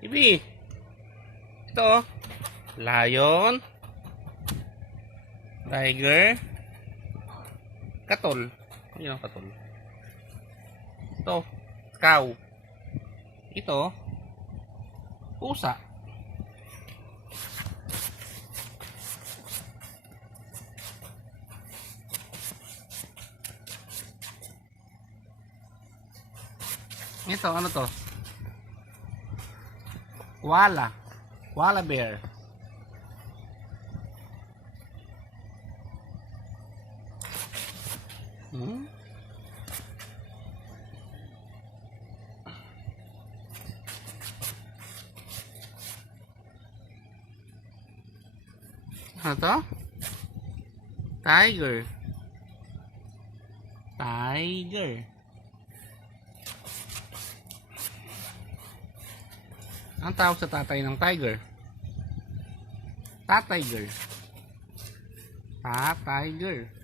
Ibi. Ito. Lion. Tiger. Katol. Ano yung katol? Ito. Cow. Ito. Pusa. Ito, ano to? Koala. Koala bear. Hmm? Ano to? Tiger. Tiger. Ang tawag sa tatay ng tiger? Tatiger. Tatiger.